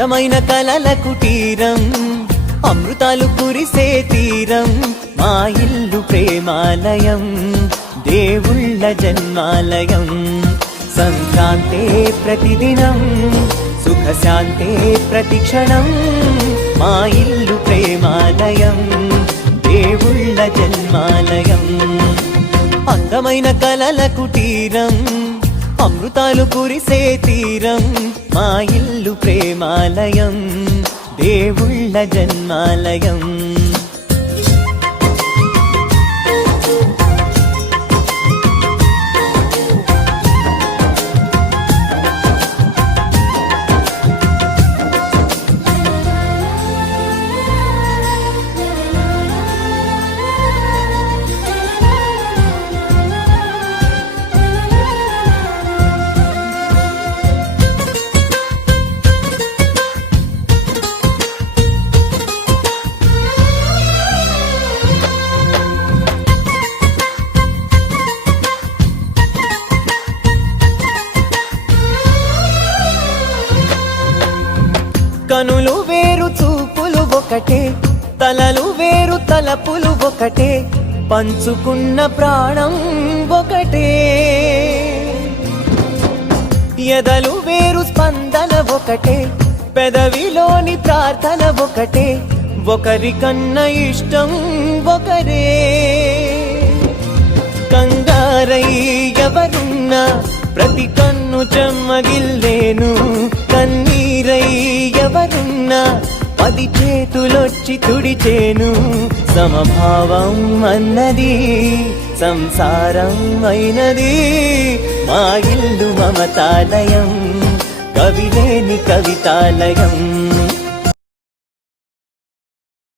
అందమైన కలల కుటీరం, అమృతాలు కురిసే తీరం, మా ఇల్లు ప్రేమాలయం, దేవుళ్ళ జన్మాలయం. సంక్రాంతే ప్రతిదినం, సుఖశాంతే ప్రతిక్షణం, మా ఇల్లు ప్రేమాలయం, దేవుళ్ళ జన్మాలయం. అందమైన కలల కుటీరం, అమృతాలు కురిసే తీరం, మా ఇల్లు ప్రేమాలయం, దేవుళ్ళ జన్మాలయం. కనులు వేరు చూపులు ఒకటే, తలలు వేరు తలపులు ఒకటే, పంచుకున్న ప్రాణం ఒకటే. ఎదలు వేరు స్పందన ఒకటే, పెదవిలోని ప్రార్థన ఒకటే, ఒకరికన్నా ఇష్టం ఒకరే. కంగారై ఎవరున్నా ప్రతి కన్ను చెమ్మగిల్లేను, కన్నీరై ఎవరున్నా 10 చేతులొచ్చి తుడిచేను. సమభావం అన్నది సంసారం అయినది, మా ఇల్లు మమతాలయం, కవిలేని కవితాలయం.